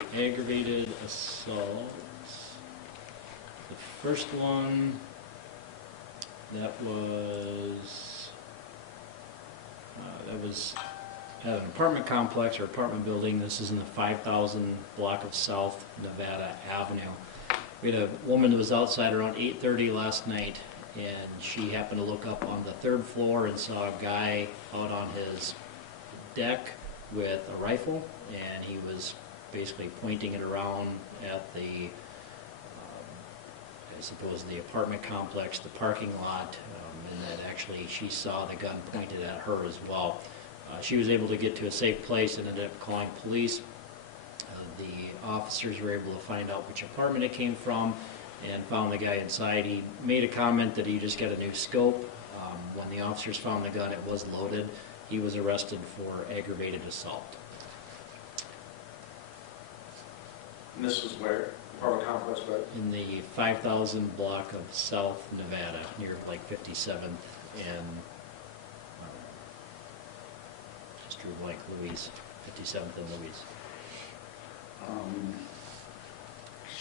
Aggravated assaults. The first one, that was at an apartment complex or apartment building. This is in the 5000 block of South Nevada Avenue. We had a woman that was outside around 8:30 last night, and she happened to look up on the third floor and saw a guy out on his deck with a rifle, and he was basically pointing it around at the, I suppose, the apartment complex, the parking lot, and that actually she saw the gun pointed at her as well. She was able to get to a safe place and ended up calling police. The officers were able to find out which apartment it came from and found the guy inside. He made a comment that he just got a new scope. When the officers found the gun, it was loaded. He was arrested for aggravated assault. And this was where? Apartment complex, where? In the 5000 block of South Nevada, near like 57th and just drew blank, Louise, 57th and Louise.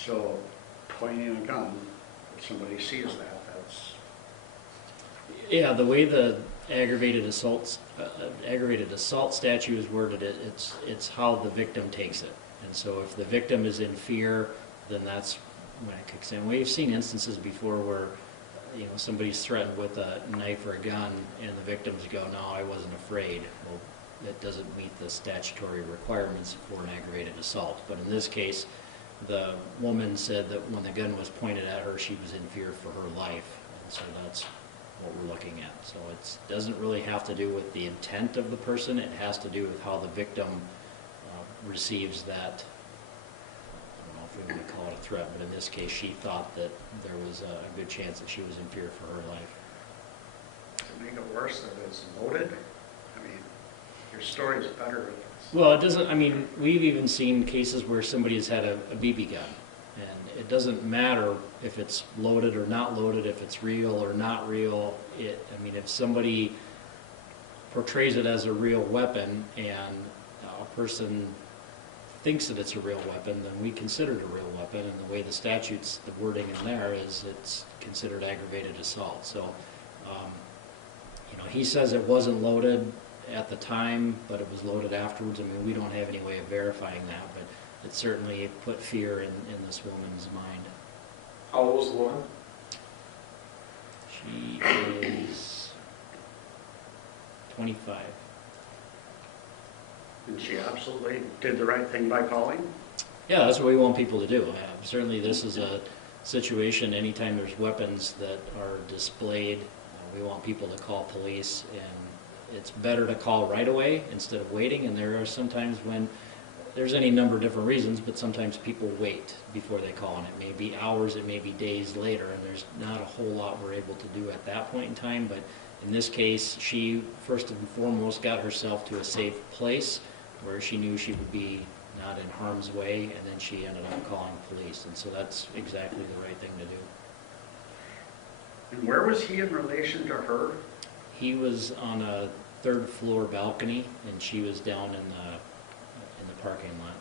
So pointing a gun, if somebody sees that, that's... Yeah, the way the aggravated assault statute is worded, it's how the victim takes it. And so if the victim is in fear, then that's when it kicks in. We've seen instances before where, you know, somebody's threatened with a knife or a gun, and the victims go, "No, I wasn't afraid." Well, that doesn't meet the statutory requirements for an aggravated assault. But in this case, the woman said that when the gun was pointed at her, she was in fear for her life, and so that's what we're looking at. So it doesn't really have to do with the intent of the person. It has to do with how the victim receives that. I don't know if we want to call it a threat, but in this case, she thought that there was a good chance that she was in fear for her life. Does it make it worse that it's loaded? I mean, your story is better if it's... Well, it doesn't, I mean, we've even seen cases where somebody has had a BB gun, and it doesn't matter if it's loaded or not loaded, if it's real or not real. I mean, if somebody portrays it as a real weapon and a person thinks that it's a real weapon, then we consider it a real weapon, and the way the statute's, the wording in there is it's considered aggravated assault. So, you know, he says it wasn't loaded at the time, but it was loaded afterwards. I mean, we don't have any way of verifying that, but it certainly put fear in this woman's mind. How old was the woman? She is 25. And she absolutely did the right thing by calling? Yeah, that's what we want people to do. Certainly this is a situation, anytime there's weapons that are displayed, we want people to call police, and it's better to call right away instead of waiting. And there are sometimes when there's any number of different reasons, but sometimes people wait before they call, and it may be hours, it may be days later, and there's not a whole lot we're able to do at that point in time. But in this case, she first and foremost got herself to a safe place where she knew she would be not in harm's way, and then she ended up calling police, and so that's exactly the right thing to do. And where was he in relation to her? He was on a third floor balcony, and she was down in the parking lot.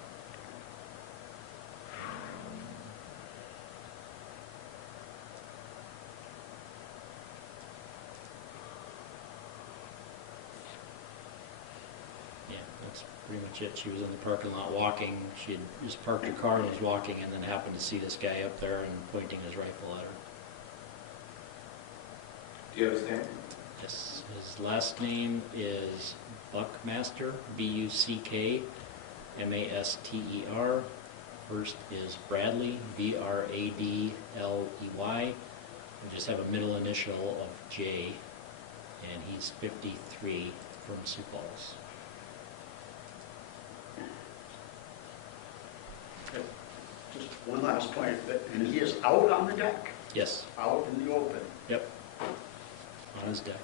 Yeah, that's pretty much it. She was in the parking lot walking. She had just parked her car and was walking, and then happened to see this guy up there and pointing his rifle at her. Do you have his name? Yes, his last name is Buckmaster, B-U-C-K-M-A-S-T-E-R. First is Bradley, B-R-A-D-L-E-Y. We just have a middle initial of J, and he's 53 from Sioux Falls. Just one last point, and he is out on the deck? Yes. Out in the open? Yep. On his deck.